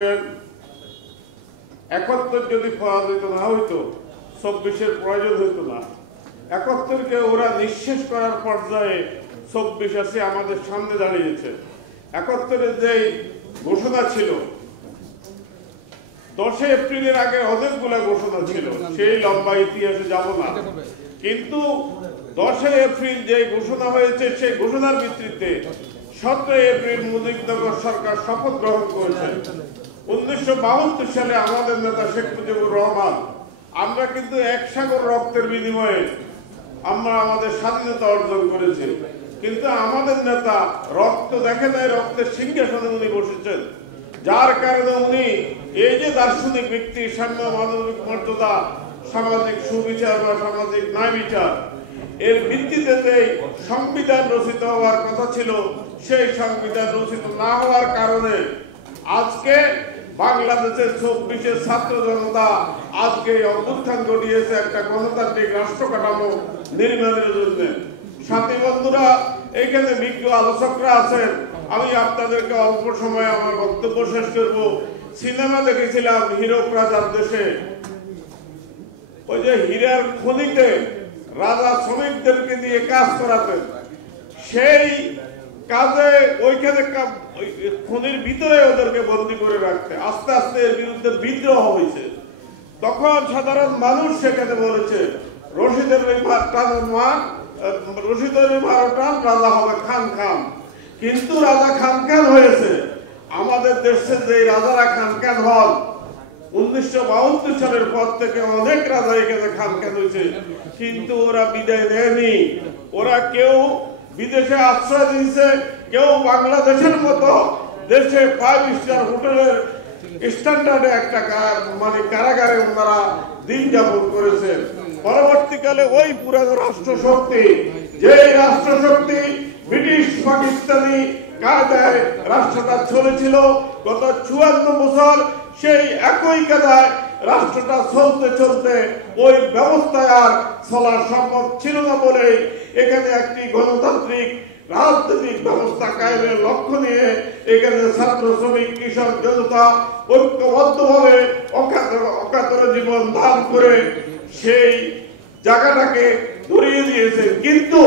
71 যদি পরাজিত না হইতো 24-এর প্রয়োজন হইতো না। 71-কে ওরা নিঃশেষ করার পর্যায়ে 24 আছে আমাদের সামনে দাঁড়িয়েছে। 71-এর যে ঘোষণা ছিল 10 এপ্রিলের আগে অনেকগুলা ঘোষণা ছিল, সেই লম্বা ইতিহাসে যাব না, কিন্তু 10 এপ্রিল যে ঘোষণা হয়েছে সেই ঘোষণার ভিত্তিতে 17 এপ্রিল মুজিবনগর সরকার শপথ গ্রহণ করেছে। 1972 সালে আমাদের নেতা শেখ মুজিবুর রহমান, আমরা কিন্তু এক সাগর রক্তের বিনিময়ে আমরা আমাদের স্বাধীনতা অর্জন করেছি, কিন্তু আমাদের নেতা রক্ত দেখে নাই, রক্তের সিংহাসনে উনি বসেছেন, যার কারণে উনি এই যে দার্শনিক ব্যক্তি, সাম্য, মানবিক মর্যাদা, সামাজিক সুবিচার বা সামাজিক ন্যায় বিচার, এর ভিত্তিতে যে সংবিধান রচিত হওয়ার কথা ছিল, সেই সংবিধান রচিত না হওয়ার কারণে আজকে বাংলাদেশের 24-এর ছাত্র জনতা আজকে অভ্যুত্থান ঘটিয়েছে একটা গণতান্ত্রিক রাষ্ট্র কাঠামো নির্মাণের জন্য। সাথী বন্ধুরা, এখানে বিজ্ঞ আলোচকরা আছেন, আমি আপনাদেরকে অল্প সময় আমার বক্তব্য শেষ করব। সিনেমা দেখেছিলাম হীরক রাজার দেশে, ওই যে হীরার খনিতে রাজা শ্রমিকদেরকে দিয়ে কাজ করাতেন, সেই কাজে ওইখানে খনির ভিতরে ওদেরকে বন্দী করে রাখতে, আস্তে আস্তে এর বিরুদ্ধে বিদ্রোহ হয়েছে। তখন সাধারণ মানুষ সেখানে বলেছে রশিদের টান, রাজা হবে খান খান, কিন্তু রাজা খান খান হয়েছে। আমাদের দেশে যে রাজারা খান খান হন, 1972 সালের পর থেকে অনেক রাজা এখানে খান খান হয়েছে, কিন্তু ওরা বিদায় নেয়নি। ওরা কেউ বিদেশে আশ্রয় দিয়েছে, কেউ বাংলাদেশের মতো দেশে 5 স্টার হোটেলের স্ট্যান্ডার্ডে একটা মানে কারাগারে ওনারা দিন যাপন করেছে। পরবর্তীকালে ওই পুরানো রাষ্ট্রশক্তি, যে রাষ্ট্রশক্তি ব্রিটিশ পাকিস্তানি কায়দায় রাষ্ট্রটা চলেছিল গত 54 বছর, সেই একই কায়দায় রাষ্ট্রটা চলতে চলতে ওই ব্যবস্থায় আর চলা সম্ভব ছিল না বলে এখানে একটি গণতান্ত্রিক রাজনৈতিক ব্যবস্থা কায়েমের লক্ষ্য নিয়ে এখানে ছাত্র, শ্রমিক, কৃষক জনতা ঐক্যবদ্ধভাবে অকাতরে জীবন দান করে সেই জায়গাটাকে ধরিয়ে দিয়েছে। কিন্তু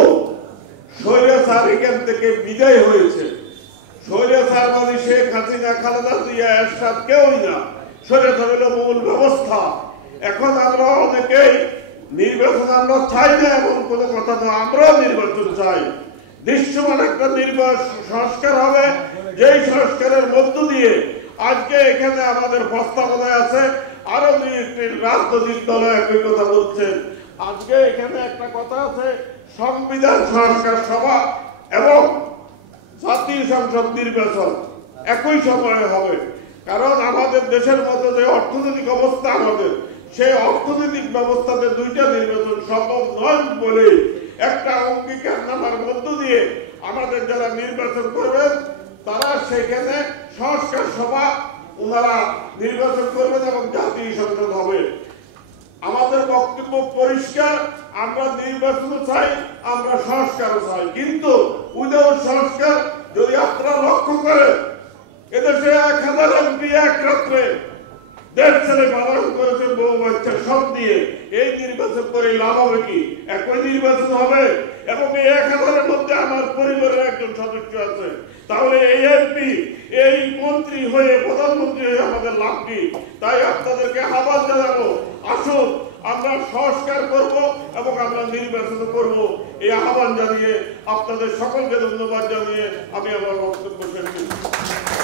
স্বৈরাচার এখান থেকে বিদায় হয়েছে। স্বৈরাচার মানে শেখ হাসিনা, খালেদা জিয়া, এরশাদ কেউই না, স্বৈরাচার হলো মূল ব্যবস্থা। এখন আমরা অনেকেই নির্বাচন আমরা চাই না এমন কোনো কথা নয়, আমরাও নির্বাচন চাই। দৃশ্যমান একটা নির্বাচন সংস্কার হবে, যেই সংস্কারের মধ্য দিয়ে আজকে এখানে আমাদের প্রস্তাবনায় আছে আরো রাজনৈতিক দল একই কথা বলছেন। আজকে এখানে একটা কথা আছে, সংবিধান সংস্কার সভা এবং জাতীয় সংসদ নির্বাচন একই সময়ে হবে। কারণ আমাদের দেশের মতো যে অর্থনৈতিক অবস্থা আমাদের, সেই অর্থনৈতিক ব্যবস্থাতে দুইটা নির্বাচন সম্ভব নয় বলে একটা অঙ্গীকারনামার মধ্য দিয়ে আমাদের যারা নির্বাচন করবেন তারা সেখানে সংস্কার সভা ওনারা নির্বাচন করবেন এবং জাতীয় সংসদ হবে। আমাদের বক্তব্য পরিষ্কার, আমরা নির্বাচন চাই, আমরা সংস্কারও চাই, কিন্তু উইদাউট সংস্কার যদি আপনারা লক্ষ্য করেন, এদেশে 1000 এমপি এক রাত্রে দেশ ছেলে পালন করেছে, বউ বাচ্চা সব দিয়ে, এই নির্বাচন করে লাভ হবে কি? একই নির্বাচন হবে এবং এই 1000-এর মধ্যে আমার পরিবারের একজন সদস্য আছে, তাহলে এই এমপি, এই মন্ত্রী হয়ে, প্রধানমন্ত্রী হয়ে আমাদের লাভ কি? তাই আপনাদেরকে আহ্বান জানাবো, আসুন আমরা সংস্কার করব এবং আমরা নির্বাচন করব। এই আহ্বান জানিয়ে আপনাদের সকলকে ধন্যবাদ জানিয়ে আমি আমার বক্তব্য শেষ করছি।